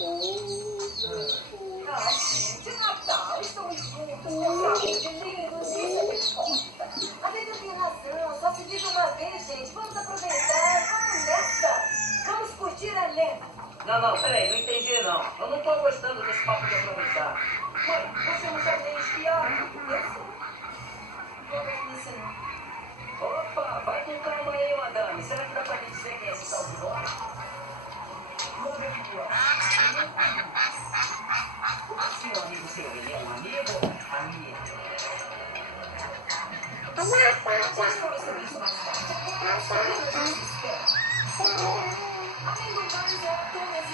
Ah, gente, Natal, estamos juntos, com saúde, lindos, isso é que importa. A Bíblia tem razão, só se vive uma vez, gente. Vamos aproveitar, vamos nessa. Vamos curtir a lenda. Não, peraí, não entendi não. Eu não tô gostando desse papo de aproveitar. Mãe, você não sabe nem esquiar? Eu sei. Vou ver nisso não. Opa, vai com calma aí, madame. Será que dá pra me dizer quem é esse tal de Dora? Seu amigo seu, ele é um amigo? Amigo. Vocês falam sobre isso mais tarde. Além do mais, é apenas e